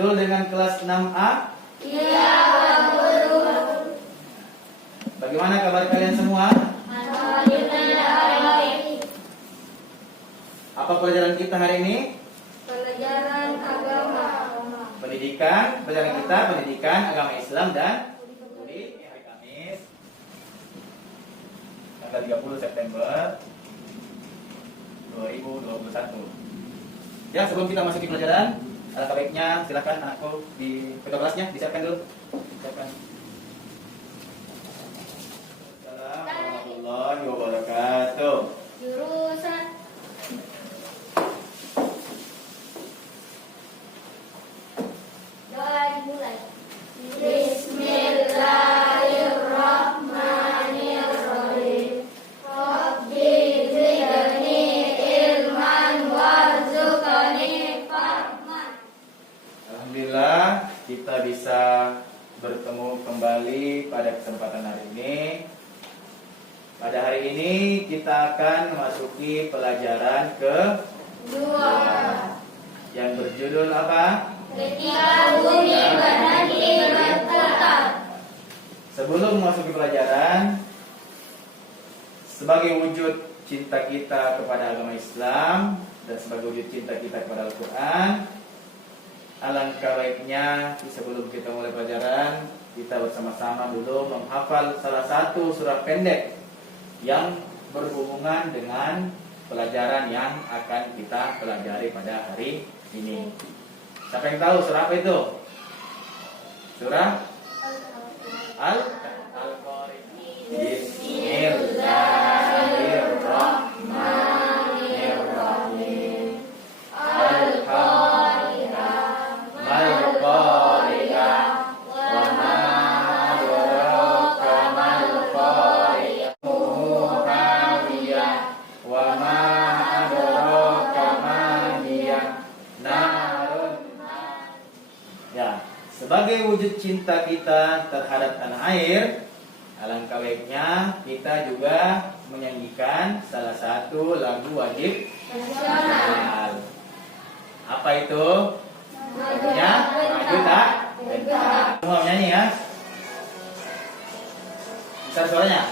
Betul dengan kelas 6A? Iya, betul. Bagaimana kabar kalian semua? Alhamdulillah. Apa pelajaran kita hari ini? Pelajaran agama. Pendidikan, pelajaran kita pendidikan agama Islam dan Budi hari Kamis tanggal 30 September 2021. Ya, sebelum kita masuk ke pelajaran, alangkah baiknya silakan anakku di ketua kelasnya disiapkan dulu. Siapkan. Assalamualaikum warahmatullahi wabarakatuh. Jurusan. Doa dimulai. Bismillahirrahmanirrahim. Rabbi zidni ilman warzuqni fahman. Alhamdulillah kita bisa bertemu kembali pada kesempatan hari ini. Pada hari ini kita akan memasuki pelajaran Dua. yang berjudul apa? Ketika bumi berhenti berputar. Sebelum memasuki pelajaran, sebagai wujud cinta kita kepada agama Islam dan sebagai wujud cinta kita kepada Al-Quran, alangkah baiknya sebelum kita mulai pelajaran, kita bersama-sama dulu menghafal salah satu surah pendek yang berhubungan dengan pelajaran yang akan kita pelajari pada hari ini. Siapa yang tahu surah apa itu? Surah Al-Qari'ah. Bismillahirrahmanirrahim. Al-Qari'ah. Mal-Qari'ah. Wa ma adraka mal-Qari'ah. Muhawiyah. Wa ma adraka ma hiya. Narun. Ya, sebagai wujud cinta kita terhadap tanah air, alangkah baiknya kita juga menyanyikan salah satu lagu wajib nasional. Apa itu? Lagunya Maju Tak Gentar. Semua menyanyi ya. Besar suaranya.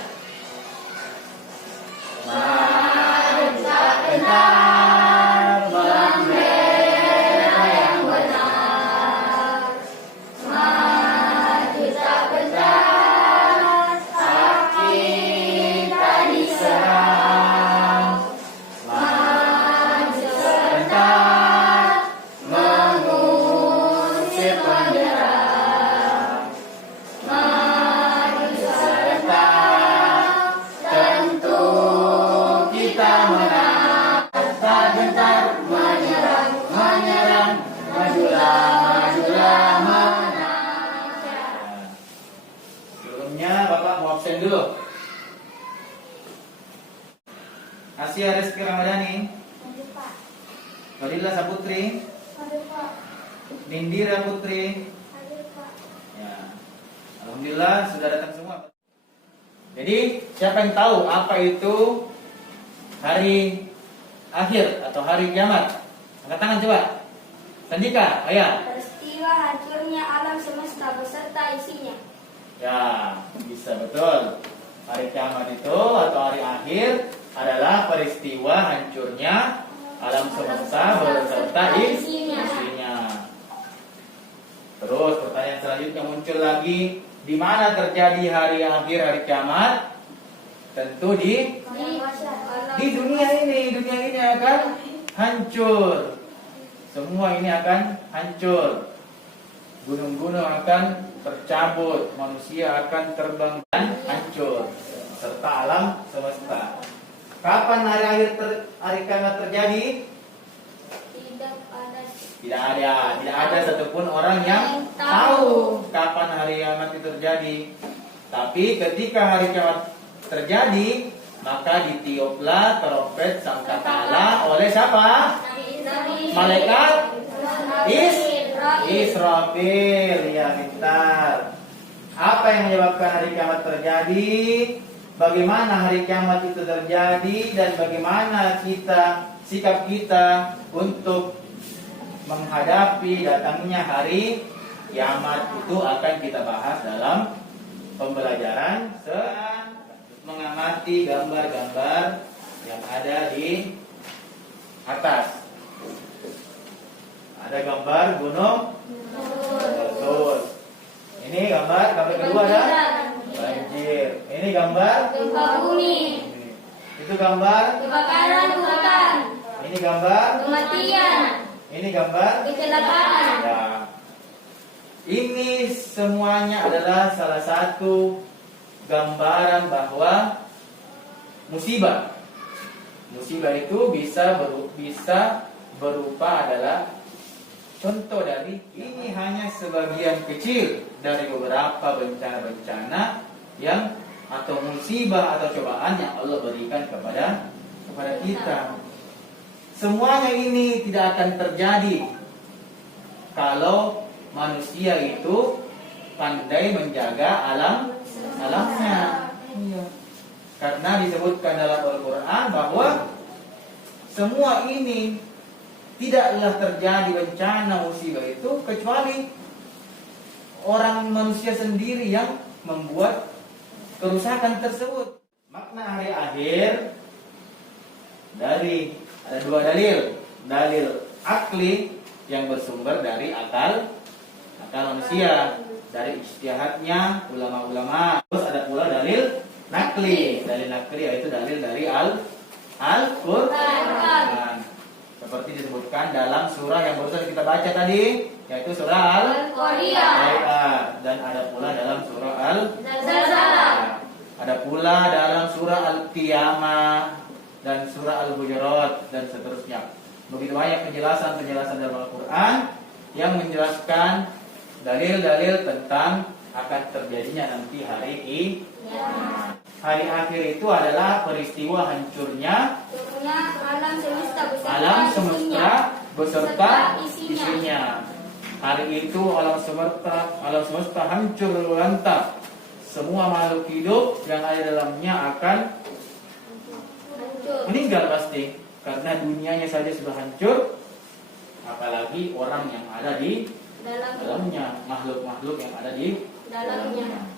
Maju tak gentar, bendera yang benar. Maju tak gentar, saat kita diserang. Maju sebentar, mengusir penderang. Maju sebentar, tentu kita menang. Tak gentar, menyerang, menyerang, majulah, majulah, menang. Sebelumnya Bapak mau absen dulu. Asia Rizky Ramadhani, Maju Pak. Fadila Saputri, Maju Pak. Nindira Putri. Maju Pak. Ya, alhamdulillah sudah datang semua. Jadi siapa yang tahu apa itu hari akhir atau hari kiamat? Angkat tangan coba. Sandika, ayah. Peristiwa hancurnya alam semesta beserta isinya. Ya, bisa betul. Hari kiamat itu atau hari akhir adalah peristiwa hancurnya alam semesta beserta isinya. Terus pertanyaan selanjutnya muncul lagi, di mana terjadi hari akhir hari kiamat? Tentu di dunia ini akan hancur. Semua ini akan hancur. Gunung-gunung akan tercabut, manusia akan terbang dan hancur, serta alam semesta. Kapan hari kiamat terjadi? Tidak ada satupun orang yang tahu kapan hari kiamat itu terjadi. Tapi ketika hari kiamat terjadi, maka ditiuplah trompet sangkakala oleh siapa? Malaikat Israfil. Ya, pintar. Apa yang menyebabkan hari kiamat terjadi? Bagaimana hari kiamat itu terjadi dan bagaimana sikap kita untuk menghadapi datangnya hari kiamat itu akan kita bahas dalam pembelajaran mengamati gambar-gambar yang ada di atas. Ada gambar gunung meletus. Ini gambar kedua ada banjir. Ini gambar gempa bumi, itu gambar kebakaran hutan, ini gambar kematian, ini gambar kecelakaan. ya. Ini semuanya adalah salah satu gambaran bahwa musibah itu bisa berupa adalah contoh dari ini hanya sebagian kecil dari beberapa bencana-bencana yang atau musibah atau cobaan yang Allah berikan kepada kita. Semuanya ini tidak akan terjadi kalau manusia itu pandai menjaga alamnya. Iya. Karena disebutkan dalam Al-Quran bahwa semua ini tidaklah terjadi bencana musibah itu kecuali orang manusia sendiri yang membuat kerusakan tersebut. Makna hari akhir ada dua dalil akli yang bersumber dari akal manusia, dari ijtihadnya ulama-ulama. Terus ada pula dalil nakli yaitu dalil dari Al-Qur'an. Seperti disebutkan dalam surah yang barusan kita baca tadi, yaitu surah Al-Qari'ah, dan ada pula dalam surah Al-Zalzalah. Ada pula dalam surah Al-Qiyamah dan surah Al-Hujurat dan seterusnya. Begitu banyak penjelasan dalam Al-Quran yang menjelaskan dalil-dalil tentang akan terjadinya nanti hari kiamat. Hari akhir itu adalah peristiwa hancurnya alam semesta beserta isinya. Hari itu alam semesta hancur lantak. Semua makhluk hidup yang ada dalamnya akan meninggal pasti, karena dunianya saja sudah hancur, apalagi orang yang ada di dalamnya, makhluk-makhluk yang ada di dalamnya.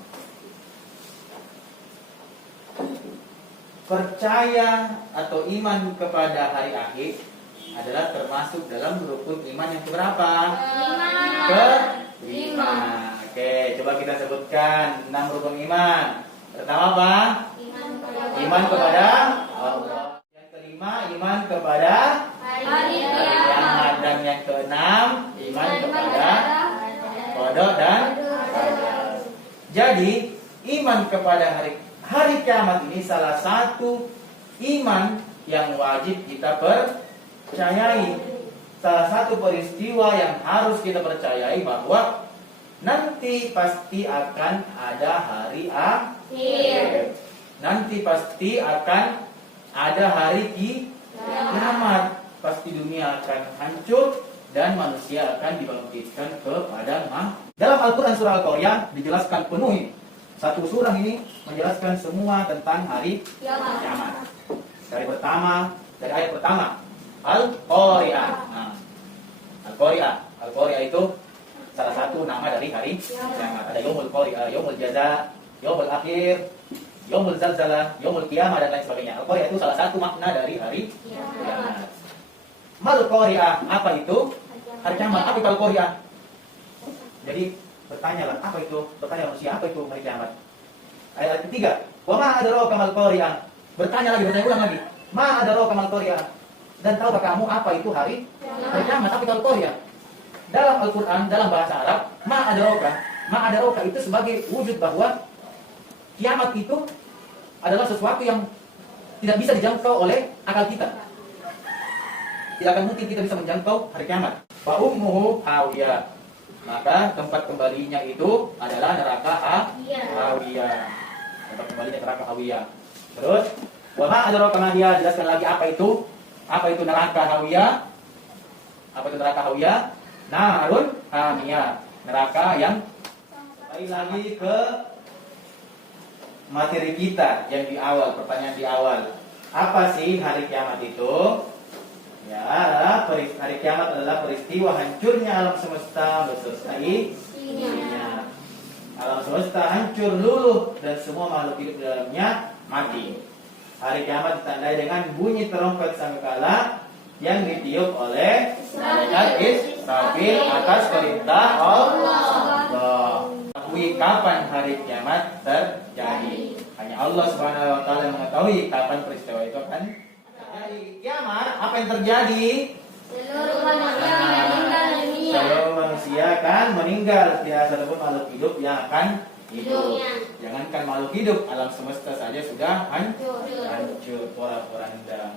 Percaya atau iman kepada hari akhir adalah termasuk dalam rukun iman yang keberapa? Kelima. Oke, coba kita sebutkan 6 rukun iman. Pertama apa? Iman kepada Allah. Yang kelima, iman kepada hari kiamat. Dan yang keenam, iman kepada qada dan qadar. Jadi, iman kepada hari kiamat ini salah satu iman yang wajib kita percayai. Salah satu peristiwa yang harus kita percayai bahwa nanti pasti akan ada hari akhir. Nanti pasti akan ada hari kiamat. Pasti dunia akan hancur dan manusia akan dibangkitkan ke padang mahsyar. Dalam Al-Quran surah Al-Qaryah dijelaskan penuh. Satu surah ini menjelaskan semua tentang hari kiamat. Dari ayat pertama Al-Qaryah. Nah, Al-Qaryah itu salah satu nama dari hari kiamat. Ada Yaumul Qaryah, Yaumul Jaza, Yaumul Akhir, Yaumul Zalzalah, Yaumul Qiyamah dan lain sebagainya. Al-Qaryah itu salah satu makna dari hari kiamat. Mal Qaryah, apa itu? Hari kiamat. Apa itu Al-Qaryah? Jadi bertanyalah, apa itu? Bertanya manusia, apa itu hari kiamat? Ayat ketiga, wa ma adraka mal Qaryah. Bertanya ulang lagi. Ma adraka mal Qaryah. Dan tahukah kamu apa itu hari kiamat? Apa itu Al-Qaryah? Dalam Al-Quran, dalam bahasa Arab, ma adraka itu sebagai wujud bahwa kiamat itu adalah sesuatu yang tidak bisa dijangkau oleh akal kita. Tidak akan mungkin kita bisa menjangkau hari kiamat. Fa ummuhu hawiyah. Maka tempat kembalinya itu adalah neraka hawiyah. Tempat kembalinya neraka hawiyah. Terus, wa ma adraka ma hiya, jelaskan lagi apa itu? Apa itu neraka hawiyah? Apa itu neraka hawiyah? Narun hamiyah. Neraka yang kembali lagi ke materi kita yang di awal, pertanyaan di awal. Apa sih hari kiamat itu? Ya, hari kiamat adalah peristiwa hancurnya alam semesta beserta isinya. Alam semesta hancur luluh dan semua makhluk hidup di dalamnya mati. Hari kiamat ditandai dengan bunyi terompet sangkakala yang ditiup oleh malaikat Israfil atas perintah Allah. Mengetahui kapan hari kiamat terjadi. Hanya Allah Subhanahu wa taala yang mengetahui kapan peristiwa itu akan terjadi. Kiamat, apa yang terjadi? Seluruh manusia akan meninggal. Tidak ada satupun makhluk hidup yang akan hidup. Jangankan makhluk hidup, alam semesta saja sudah hancur porak-poranda.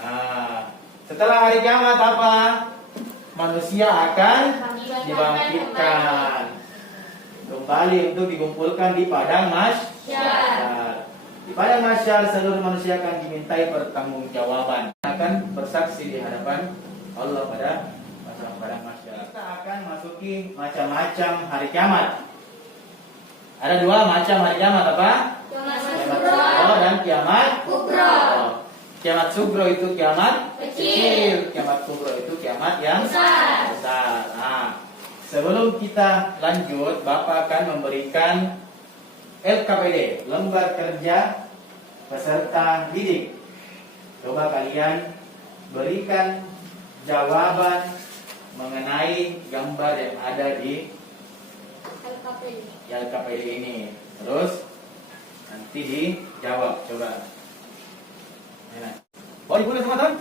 Nah, setelah hari kiamat apa? Manusia akan dibangkitkan kembali untuk dikumpulkan di padang mahsyar. Di padang mahsyar seluruh manusia akan dimintai pertanggungjawaban, akan bersaksi di hadapan Allah pada padang mahsyar. Kita akan masuki macam-macam hari kiamat. Ada dua macam hari kiamat, apa? Kiamat sugro dan kiamat kubro. Kiamat sugro itu kiamat kecil, kiamat kubro itu kiamat yang besar. Nah, sebelum kita lanjut, Bapak akan memberikan LKPD, lembar kerja peserta didik. Coba kalian berikan jawaban mengenai gambar yang ada di LKPD ini. Terus nanti dijawab. Coba. Oh, ibu teman-teman?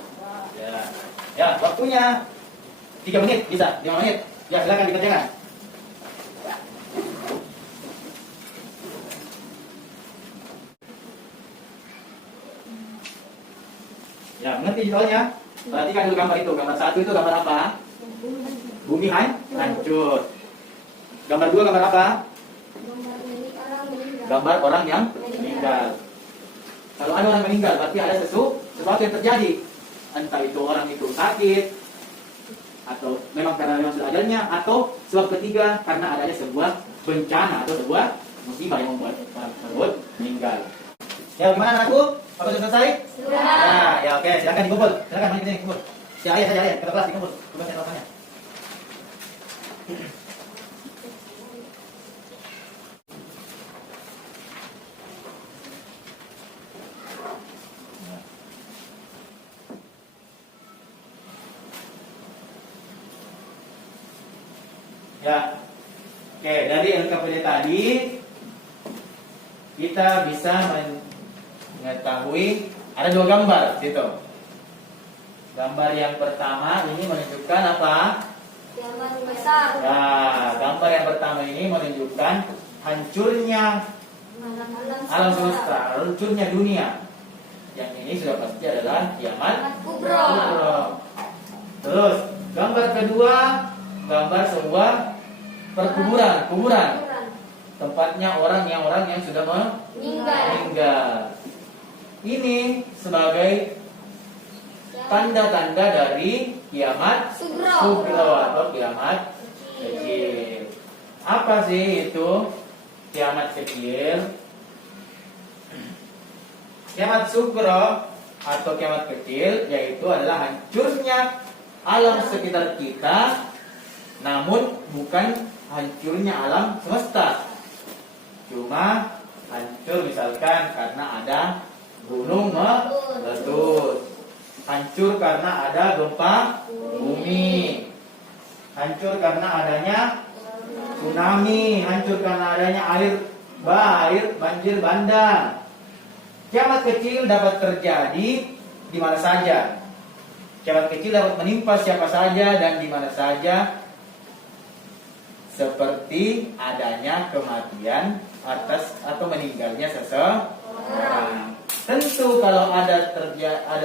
Ya, waktunya 3 menit, bisa 5 menit. Ya, silakan dikerjakan. Ya, mengerti soalnya? Perhatikan dulu gambar itu. Gambar 1 itu gambar apa? Bumi hancur. Gambar 2 gambar apa? Gambar orang yang meninggal. Kalau ada orang meninggal, berarti ada sesuatu yang terjadi. Entah itu orang itu sakit, atau memang karena memang sudah ajalnya, atau sebab ketiga karena adanya sebuah bencana atau sebuah musibah yang membuat orang tersebut meninggal. Ya, gimana anakku? Apa sudah selesai? Sudah. Ya, oke, silakan dikumpul. Silakan mari kita kumpul. Si ayah saja ayah, kita kelas dikumpul. Tugas catatannya. Ya, oke, dari LKPD tadi kita bisa mengetahui ada 2 gambar situ. Gambar yang pertama ini menunjukkan apa? Kiamat besar. Nah, gambar yang pertama ini menunjukkan hancurnya alam semesta, hancurnya dunia. Yang ini sudah pasti adalah kiamat kubro. Terus gambar kedua, gambar sebuah kuburan. Tempatnya orang yang sudah meninggal. Ini sebagai tanda-tanda dari kiamat sugro atau kiamat kecil. Apa sih itu kiamat kecil? Kiamat sugro atau kiamat kecil yaitu adalah hancurnya alam sekitar kita, namun bukan hancurnya alam semesta. Cuma hancur misalkan karena ada gunung meletus, hancur karena ada gempa bumi, hancur karena adanya tsunami, hancur karena adanya air banjir bandang. Kiamat kecil dapat terjadi di mana saja. Kiamat kecil dapat menimpa siapa saja dan di mana saja, seperti adanya kematian atas atau meninggalnya seseorang. Tentu kalau ada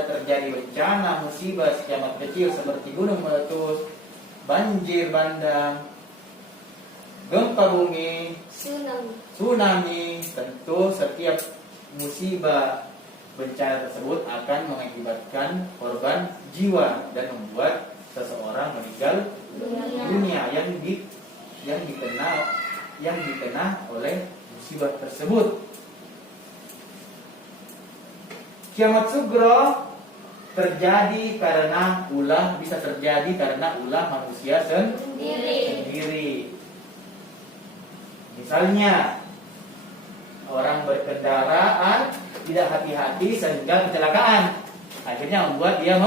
terjadi bencana, musibah kiamat kecil seperti gunung meletus, banjir bandang, gempa bumi, tsunami, tentu setiap musibah bencana tersebut akan mengakibatkan korban jiwa dan membuat seseorang meninggal dunia yang dikena oleh musibah tersebut. Kiamat sugro terjadi karena ulah, bisa terjadi karena ulah manusia sendiri. Misalnya orang berkendaraan tidak hati-hati sehingga kecelakaan, akhirnya membuat dia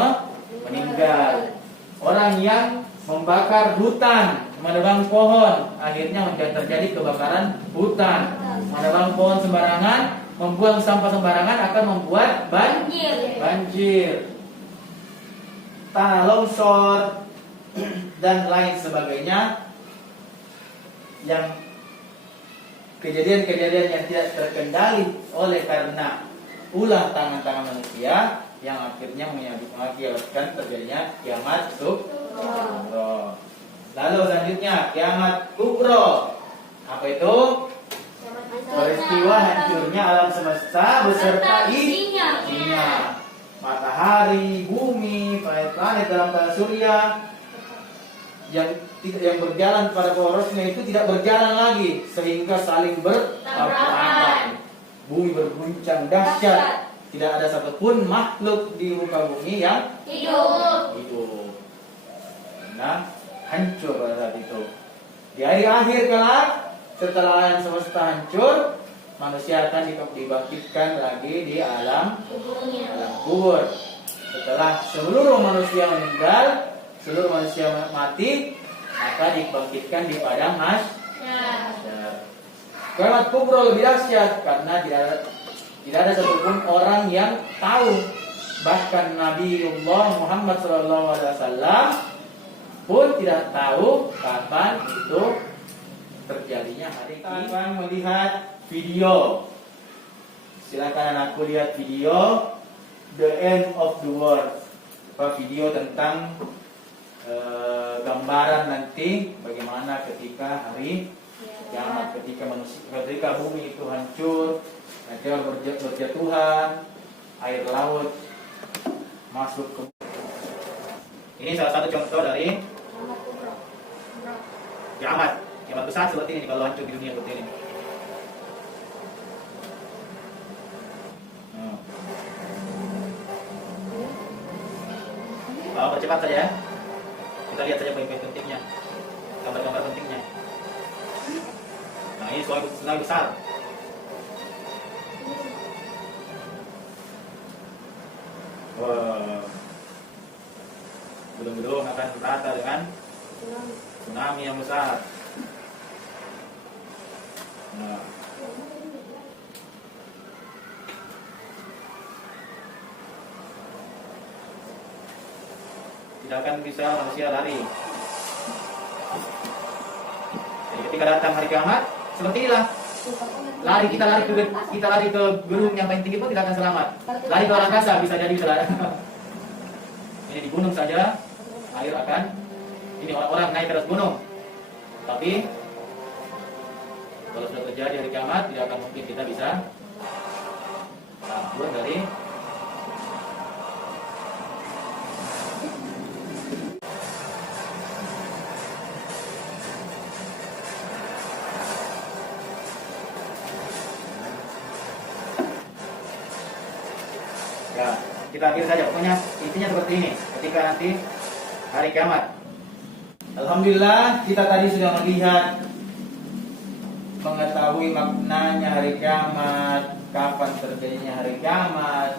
meninggal. Orang yang membakar hutan, menebang pohon, akhirnya terjadi kebakaran hutan. Menebang pohon sembarangan, membuang sampah sembarangan akan membuat banjir, tanah longsor, dan lain sebagainya. Yang kejadian-kejadian yang tidak terkendali oleh karena ulah tangan-tangan manusia, yang akhirnya mengakibatkan terjadinya kiamat kubro. Lalu selanjutnya kiamat kubro. Apa itu? Peristiwa hancurnya alam semesta beserta isinya. Matahari, bumi, planet-planet dalam tata surya yang berjalan pada porosnya itu tidak berjalan lagi sehingga saling bertabrakan. Bumi berguncang dahsyat. Tidak ada satupun makhluk di muka bumi yang hidup. Nah, hancur pada saat itu. Di hari akhir kelak, setelah alam semesta hancur, manusia akan dibangkitkan lagi di alam kubur. Setelah seluruh manusia meninggal, seluruh manusia mati, maka dibangkitkan di padang mahsyar. Kiamat kubro lebih dahsyat karena tidak ada satupun orang yang tahu. Bahkan Nabiullah Muhammad SAW pun tidak tahu kapan itu terjadinya hari ini. Kita akan melihat video. Silakan anakku lihat video The End of the World. Video tentang gambaran nanti bagaimana ketika hari kiamat, ketika bumi itu hancur, meteor berjatuhan, air laut masuk ke. Ini salah satu contoh dari kiamat besar seperti ini kalau hancur di dunia seperti ini. Percepat saja ya. Kita lihat saja poin-poin pentingnya, gambar-gambar pentingnya. Nah, ini tsunami besar. Wow. Gedung-gedung akan rata dengan tsunami yang besar. Nah. Tidak akan bisa manusia lari. Jadi ketika datang hari kiamat, seperti inilah. Kita lari ke gunung yang paling tinggi pun tidak akan selamat. Lari ke luar angkasa bisa jadi selamat. Ini di gunung saja, air akan. Ini orang-orang naik ke atas gunung. Tapi kalau sudah terjadi hari kiamat, tidak akan mungkin kita bisa kabur dari. Ya, kita akhiri saja. Pokoknya intinya seperti ini. Ketika nanti hari kiamat. Alhamdulillah kita tadi sudah melihat, mengetahui maknanya hari kiamat, kapan terjadinya hari kiamat,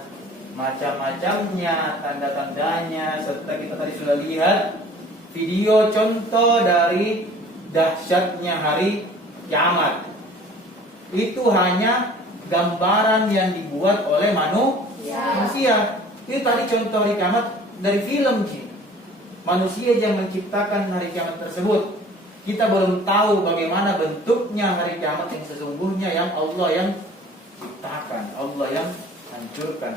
macam-macamnya, tanda-tandanya, serta kita tadi sudah lihat video contoh dari dahsyatnya hari kiamat. Itu hanya gambaran yang dibuat oleh manusia. Itu tadi contoh hari kiamat dari film sih. Manusia yang menciptakan hari kiamat tersebut. Kita belum tahu bagaimana bentuknya hari kiamat yang sesungguhnya, yang Allah yang ciptakan, Allah yang hancurkan.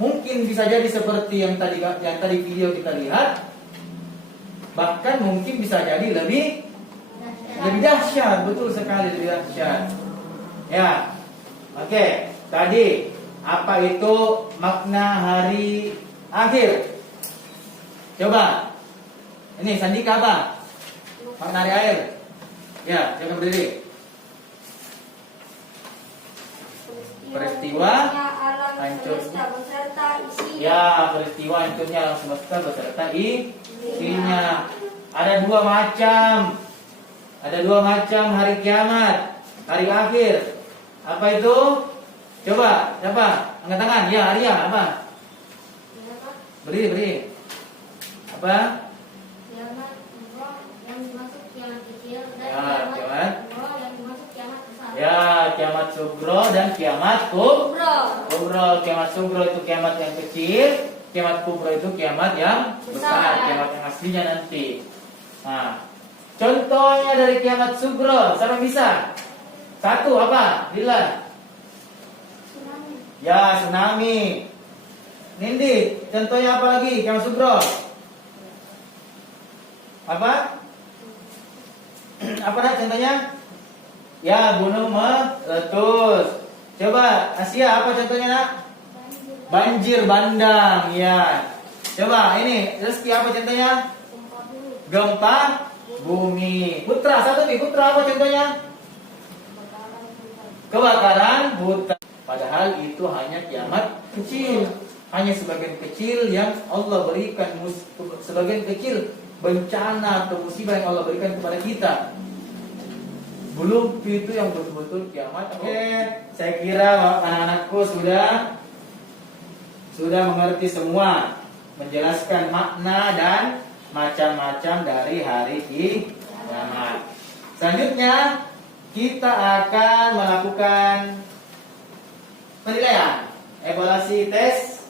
Mungkin bisa jadi seperti yang tadi video kita lihat. Bahkan mungkin bisa jadi lebih dahsyat, betul sekali lebih dahsyat. Ya. Oke, tadi apa itu makna hari akhir? Coba. Ini Sandika apa? Makna hari akhir. Ya, jangan berdiri. Peristiwa alam hancur. semesta beserta isinya. Ya, peristiwa hancurnya alam semesta beserta isinya. Ada dua macam hari kiamat, hari akhir. Apa itu? Coba, siapa? Angkat tangan. Ya, Arya, apa? Beri. Apa? Kiamat yang dimaksud kiamat kecil dan Ya, kiamat kubro yang dimaksud kiamat besar. Ya, kiamat sugro dan kiamat kubro. Kubro. Kiamat sugro itu kiamat yang kecil, kiamat kubro itu kiamat yang besar, kiamat yang aslinya nanti. Nah, contohnya dari kiamat sugro, siapa bisa? Satu apa? Lila. Tsunami. Ya, tsunami. Nindi, contohnya apa lagi? Kiamat sugro. Apa? Apa nak contohnya? Ya, gunung meletus. Coba, Asia, apa contohnya nak? Banjir bandang, ya. Coba, ini Rizky apa contohnya? Gempa bumi. Gempa bumi. Putra, satu nih, Putra apa contohnya? Kebakaran hutan. Padahal itu hanya kiamat kecil, hanya sebagian kecil yang Allah berikan, sebagian kecil bencana atau musibah yang Allah berikan kepada kita. Belum itu yang betul-betul kiamat. Oke, saya kira anak-anakku sudah mengerti semua, menjelaskan makna dan macam-macam dari hari kiamat. Selanjutnya kita akan melakukan penilaian, evaluasi tes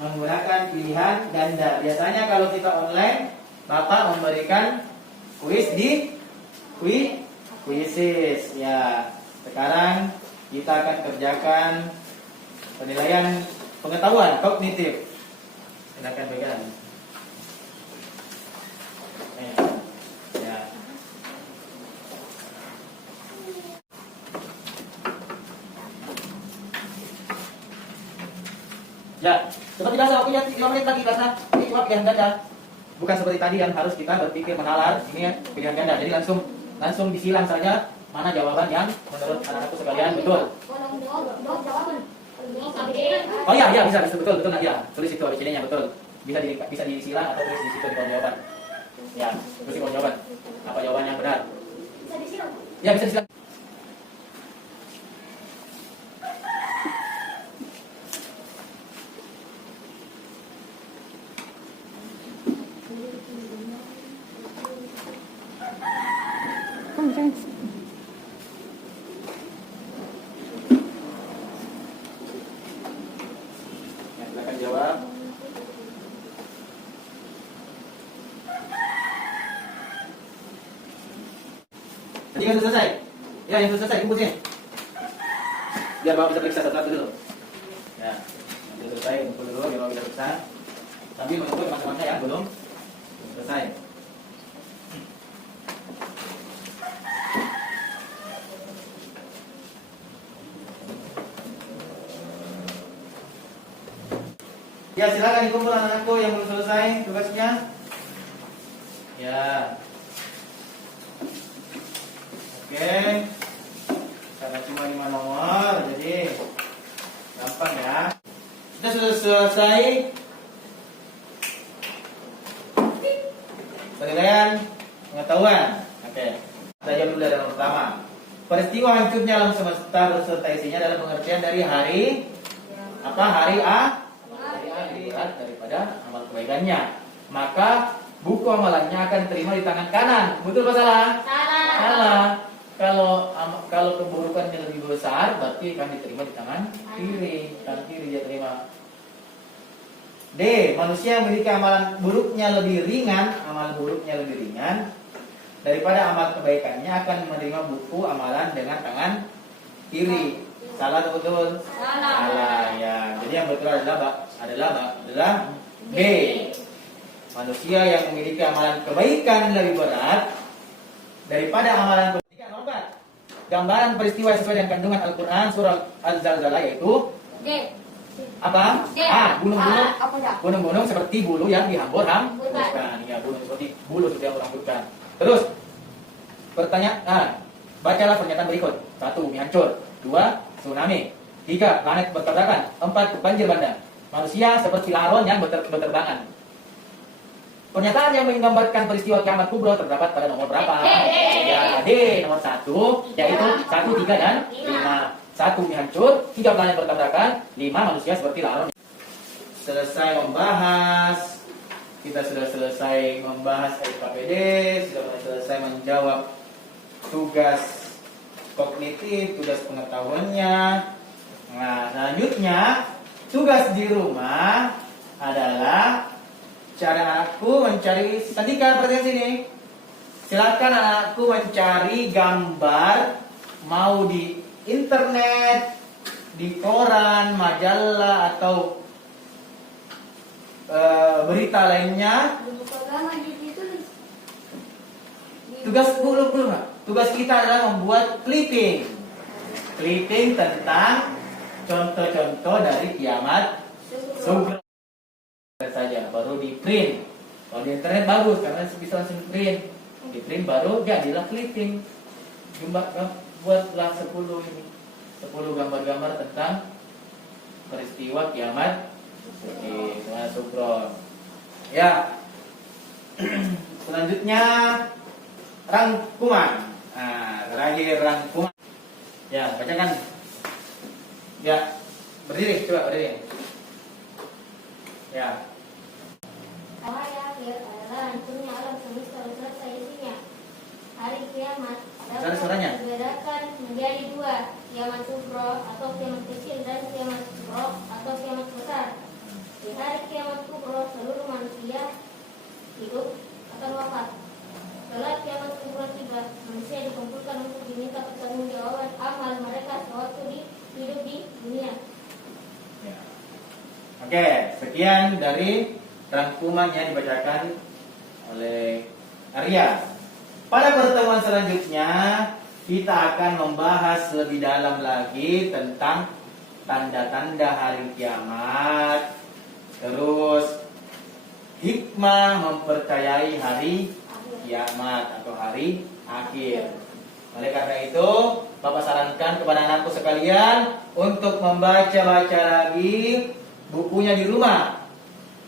menggunakan pilihan ganda. Biasanya kalau kita online, Bapak memberikan kuis di kuisis. Ya, sekarang kita akan kerjakan penilaian pengetahuan kognitif. Silakan pegang. Ya. Ya, seperti biasa waktunya 3 menit lagi kelasnya. Ini cuma pilihan ganda. Bukan seperti tadi yang harus kita berpikir menalar. Ini ya, pilihan ganda. Jadi langsung disilang saja mana jawaban yang menurut anak-anakku sekalian betul. Oh iya, bisa betul nanti ya. Tulis itu ABC-nya betul. Bisa disilang atau tulis di situ di kolom jawaban. Ya, tulis di kolom jawaban. Apa jawaban yang benar? Bisa disiram. Ya, bisa disilang. Ya, silakan jawab. Jadi yang sudah selesai. Ya, yang sudah selesai kumpulnya. Biar Bapak bisa periksa satu-satu dulu. Ya, yang sudah selesai kumpul dulu biar Bapak bisa periksa. Sambil menunggu teman-temannya yang belum selesai. Ya, silakan dikumpul anak-anakku yang belum selesai tugasnya. Ya. Oke. Karena cuma 5 nomor, jadi gampang ya. Kita sudah selesai penilaian pengetahuan. Oke. Kita jawab dulu dari yang pertama. Peristiwa hancurnya alam semesta beserta isinya dalam pengertian dari hari apa? Hari A. Hari A lebih berat daripada amal kebaikannya. Maka buku amalannya akan diterima di tangan kanan. Betul apa salah? Salah. Kalau keburukannya lebih besar, berarti akan diterima di tangan kiri. Tangan kiri dia terima. D. Manusia memiliki amalan buruknya lebih ringan, daripada amal kebaikannya akan menerima buku amalan dengan tangan kiri. Salah atau betul? Salah ya. Jadi yang betul adalah B. Manusia yang memiliki amalan kebaikan lebih berat daripada amalan kebaikan. Gambaran peristiwa sesuai dengan kandungan Al-Quran surah Al-Zalzalah yaitu D. apa? D. A. Gunung-gunung. Apa ya? Gunung-gunung seperti bulu yang dihambur-hamburkan. Ya, gunung seperti bulu sudah dihambur-hamburkan. Terus pertanyaan, bacalah pernyataan berikut. 1. Bumi hancur. 2. Tsunami. 3. Planet bertabrakan. 4. Banjir bandang. Manusia seperti laron yang berterbangan. Pernyataan yang menggambarkan peristiwa kiamat kubra terdapat pada nomor berapa? Ya, D nomor 1, yaitu 1, 3, dan 5. 1 bumi hancur, 3 planet bertabrakan, 5 manusia seperti laron. Selesai membahas, kita sudah selesai membahas LKPD, sudah selesai menjawab tugas kognitif, tugas pengetahuannya. Nah, selanjutnya tugas di rumah adalah cara anakku mencari, Sandika perhatikan sini. Silakan anakku mencari gambar, mau di internet, di koran, majalah, atau berita lainnya. Tugas belum. Tugas kita adalah membuat clipping tentang contoh-contoh dari kiamat kubra saja, baru di print. Kalau di internet bagus karena bisa langsung print. Di print baru jadilah clipping. Buatlah 10 gambar-gambar tentang peristiwa kiamat kubra. Ya. Selanjutnya rangkuman. Nah, terakhir rangkuman. Ya, bacakan. Ya, berdiri, coba berdiri. Ya. Hari akhir adalah hancurnya alam semesta beserta isinya. Hari kiamat dapat dibedakan menjadi 2, kiamat kubra atau kiamat kecil dan kiamat kubra atau kiamat besar. Di hari kiamat kubra seluruh manusia hidup akan wafat. Setelah kiamat kubra tiba, manusia dikumpulkan untuk diminta pertanggungjawaban amal mereka sewaktu hidup di dunia. Ya. Oke, sekian dari rangkuman yang dibacakan oleh Arya. Pada pertemuan selanjutnya kita akan membahas lebih dalam lagi tentang tanda-tanda hari kiamat, terus hikmah mempercayai hari kiamat atau hari akhir. Oleh karena itu, Bapak sarankan kepada anakku sekalian untuk membaca-baca lagi bukunya di rumah,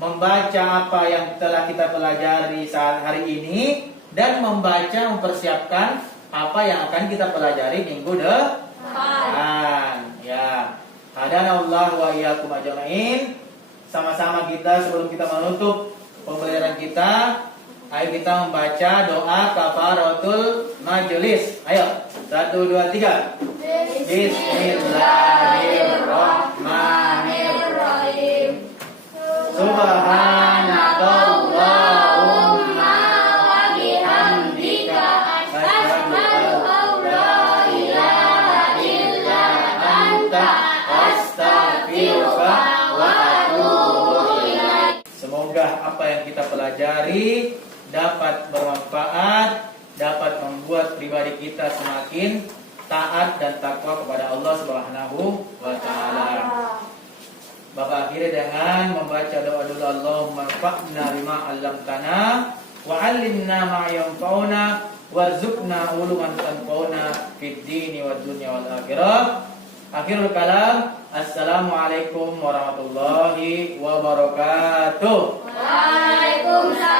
membaca apa yang telah kita pelajari saat hari ini, dan mempersiapkan apa yang akan kita pelajari minggu depan. Ya, hadanallahu wa iyyakum ajmain. Sama-sama kita sebelum kita menutup pembelajaran kita, ayo kita membaca doa kafaratul majelis. Ayo, 1, 2, 3. Bismillahirrahmanirrahim. Subhanakallahumma wa bihamdika asyhadu an la ilaha illa anta astaghfiruka wa atubu ilaik. Semoga apa yang kita pelajari dapat bermanfaat, dapat membuat pribadi kita semakin taat dan takwa kepada Allah Subhanahu wa taala. Bapak akhiri dengan membaca doa dulu. Allahumma anfa'na bima 'allamtana wa 'allimna ma yanfa'una warzuqna uluman tanfa'una fid dini wad dunya wal akhirah. Akhirul kalam. Assalamualaikum warahmatullahi wabarakatuh. Waalaikumsalam.